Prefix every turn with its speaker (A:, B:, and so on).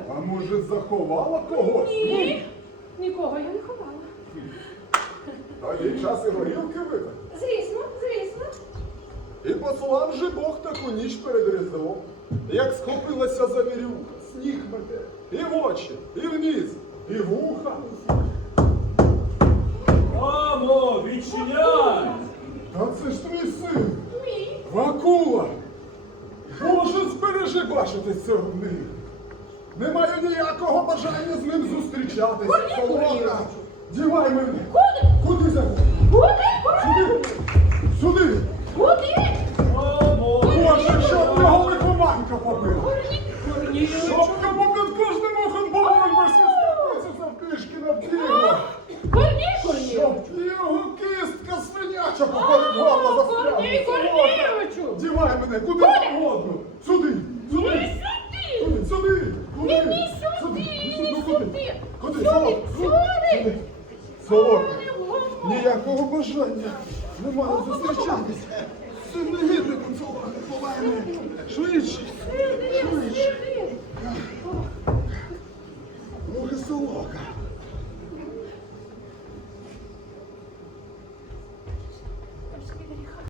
A: А може заховала когось?
B: Ні, нікого я не ховала.
A: Тоді час і горілки випити.
B: Звісно, звісно.
A: І послав же Бог таку ніч перед Різдвом, як схопилася завірюха, сніг мете, і в очі, і в ніс, і в уха.
C: Мамо, відчиняй!
A: Та це ж твій син,
B: Мій.
A: Вакула. Боже, збережи бачитись цього дня. Не маю ніякого бажання з ним зустрічатися.
B: Куди,
A: Солоха,
B: Курілочку?
A: дівай мене.
B: Куди?
A: Куди забув?
B: Куди?
A: Сюди! Сюди!
B: Куди?
C: Мамо!
A: Боже, щоб його лихоманка побила!
C: Корнілочку!
A: Щоб йому під кожним ухом бомбарсі скапиться завтишки на тіло!
B: Корній,
A: Щоб його кістка свиняча поперед горла застрягла!
B: Корнійовичу!
A: Дівай мене, куди завгодно! Сюди! Сюди!
B: Не сюди!
A: Сюди! Куди?
B: Не сюди! Не сюди!
A: Куди?
B: Сюди!
A: Солодка?
B: Сюди!
A: Солодка! Ніякого бажання немає зустрічатися! З цим негідником Солодка, ховай мене! Швидше! Швидше! Ох, і Солодка!